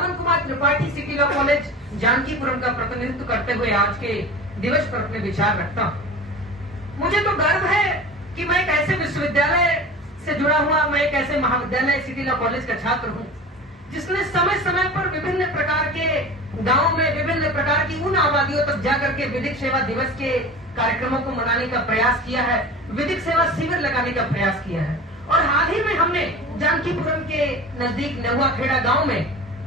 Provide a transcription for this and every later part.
Shravan Kumar Tripathi city law college Janakipuram का प्रतिनिधित्व करते हुए आज के दिवस पर अपने विचार रखता हूँ। मुझे तो गर्व है कि मैं एक ऐसे विश्वविद्यालय से जुड़ा हुआ, मैं एक ऐसे महाविद्यालय सिटी लॉ कॉलेज का छात्र हूँ जिसने समय समय पर विभिन्न प्रकार के गांव में विभिन्न प्रकार की उन आबादियों तक जाकर के विधिक सेवा दिवस के कार्यक्रमों को मनाने का प्रयास किया है, विधिक सेवा शिविर लगाने का प्रयास किया है। और हाल ही में हमने जानकीपुरम के नजदीक नहुआखेड़ा गांव में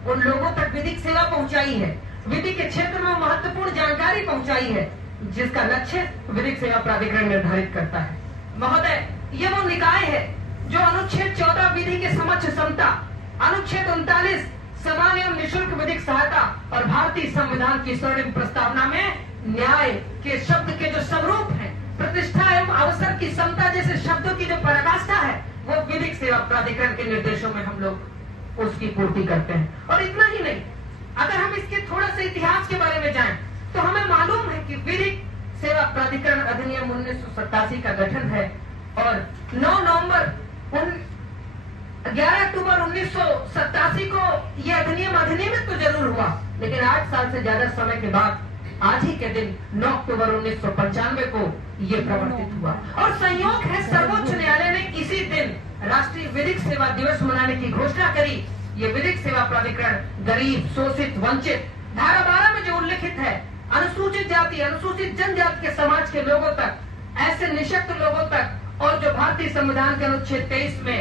उन लोगों तक विधिक सेवा पहुंचाई है, विधि के क्षेत्र में महत्वपूर्ण जानकारी पहुंचाई है जिसका लक्ष्य विधिक सेवा प्राधिकरण निर्धारित करता है। महोदय, ये वो निकाय है जो अनुच्छेद 14 विधि के समक्ष समता, अनुच्छेद 39 समान एवं निःशुल्क विधिक सहायता और भारतीय संविधान की स्वर्णिम प्रस्तावना में न्याय के शब्द के जो स्वरूप है, प्रतिष्ठा एवं अवसर की समता जैसे शब्दों की जो पराकाष्ठा है, वो विधिक सेवा प्राधिकरण के निर्देशों में हम लोग उसकी पूर्ति करते हैं। और इतना ही नहीं, अगर हम इसके थोड़ा सा इतिहास के बारे में जाएं तो हमें मालूम है कि विधिक सेवा प्राधिकरण अधिनियम 1987 का गठन है और 11 अक्टूबर 1987 को यह अधिनियम अधिनियमित तो जरूर हुआ, लेकिन 8 साल से ज्यादा समय के बाद आज ही के दिन 9 अक्टूबर 1995 को ये प्रवर्तित हुआ। और संयोग है सर्वोच्च न्यायालय ने इसी दिन राष्ट्रीय विधिक सेवा दिवस मनाने की घोषणा करी। ये विधिक सेवा प्राधिकरण गरीब, शोषित, वंचित, धारा 12 में जो उल्लिखित है, अनुसूचित जाति, अनुसूचित जनजाति के समाज के लोगों तक, ऐसे निशक्त लोगों तक और जो भारतीय संविधान के अनुच्छेद 23 में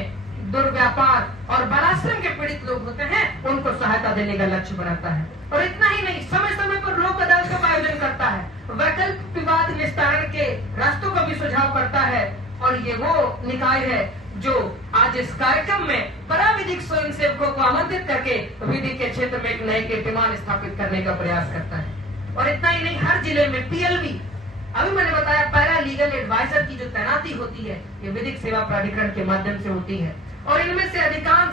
दुर्व्यापार और बलाश्रम के पीड़ित लोग होते हैं, उनको सहायता देने का लक्ष्य बनाता है। और इतना ही नहीं, समय समय पर लोक अदालतों का आयोजन करता है, वैकल्पिक विवाद निस्तारण के रास्तों का भी सुझाव करता है। और ये वो निकाय है जो आज इस कार्यक्रम में पराविधिक स्वयं सेवकों को आमंत्रित करके विधि के क्षेत्र में एक नए कीर्तिमान स्थापित करने का प्रयास करता है। और इतना ही नहीं, हर जिले में PLV, अभी मैंने बताया पैरा लीगल एडवाइजर की जो तैनाती होती है, ये विधिक सेवा प्राधिकरण के माध्यम से होती है। और इनमें से अधिकांश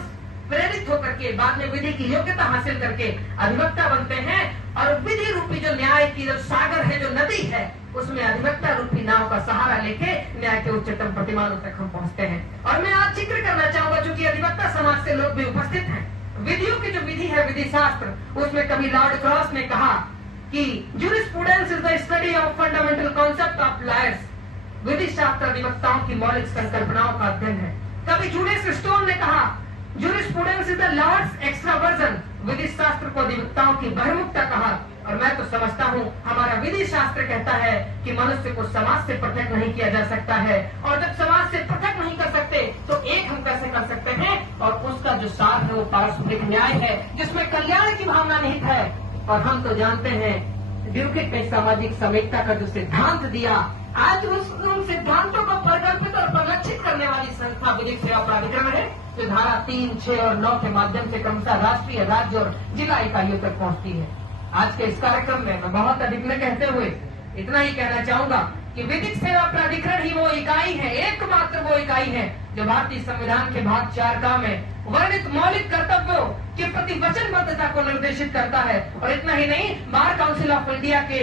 प्रेरित होकर के बाद में विधि की योग्यता हासिल करके अधिवक्ता बनते हैं और विधि रूपी जो न्याय की जो सागर है, जो नदी है, उसमें अधिवक्ता रूपी नाव का सहारा लेके न्याय के उच्चतम प्रतिमानों तक हम पहुंचते हैं। और मैं आज जिक्र करना चाहूंगा, चूंकि अधिवक्ता समाज से लोग भी उपस्थित हैं, विधियों की जो विधि है, विधि शास्त्र, उसमें कभी लॉर्ड क्रॉस ने कहा कि jurisprudence is the study of fundamental concept of lawyers. विधि शास्त्र अधिवक्ताओं की मौलिक संकल्पनाओं का अध्ययन है। कभी जूलियस स्टोन ने कहा jurisprudence is the lawyer's extraversion. विधि शास्त्र को अधिवक्ताओं की बहिर्मुखता कहा। और मैं तो समझता हूँ हमारा विधि शास्त्र कहता है कि मनुष्य को समाज से पृथक नहीं किया जा सकता है, और जब समाज से पृथक नहीं कर सकते तो एक हम कैसे कर सकते हैं, और उसका जो सार है वो पारस्परिक न्याय है जिसमें कल्याण की भावना निहित है। और हम तो जानते हैं ड्यूकेट ने सामाजिक समेकता का जो सिद्धांत दिया, आज उन सिद्धांतों को परिकल्पित और परिलक्षित करने वाली संस्था विधिक सेवा प्राधिकरण है, जो धारा 3, 6 और 9 के माध्यम से क्रमशः राष्ट्रीय, राज्य और जिला इकाइयों तक पहुंचती है। आज के इस कार्यक्रम में मैं बहुत अधिक न कहते हुए इतना ही कहना चाहूंगा कि विधिक सेवा प्राधिकरण ही वो इकाई है, एकमात्र वो इकाई है जो भारतीय संविधान के भाग 4 में वर्णित मौलिक कर्तव्यों के प्रति वचनबद्धता को निर्देशित करता है। और इतना ही नहीं, बार काउंसिल ऑफ इंडिया के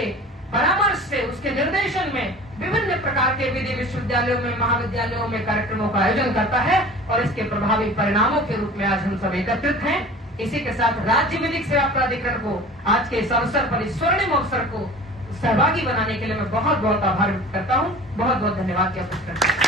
परामर्श से, उसके निर्देशन में विभिन्न प्रकार के विधि विश्वविद्यालयों में, महाविद्यालयों में कार्यक्रमों का आयोजन करता है। और इसके प्रभावी परिणामों के रूप में आज हम सब एकत्रित हैं। इसी के साथ राज्य विधिक सेवा प्राधिकरण को आज के इस अवसर पर, इस स्वर्णिम अवसर को सहभागी बनाने के लिए मैं बहुत बहुत आभार व्यक्त करता हूँ। बहुत बहुत धन्यवाद ज्ञापित करता हूँ।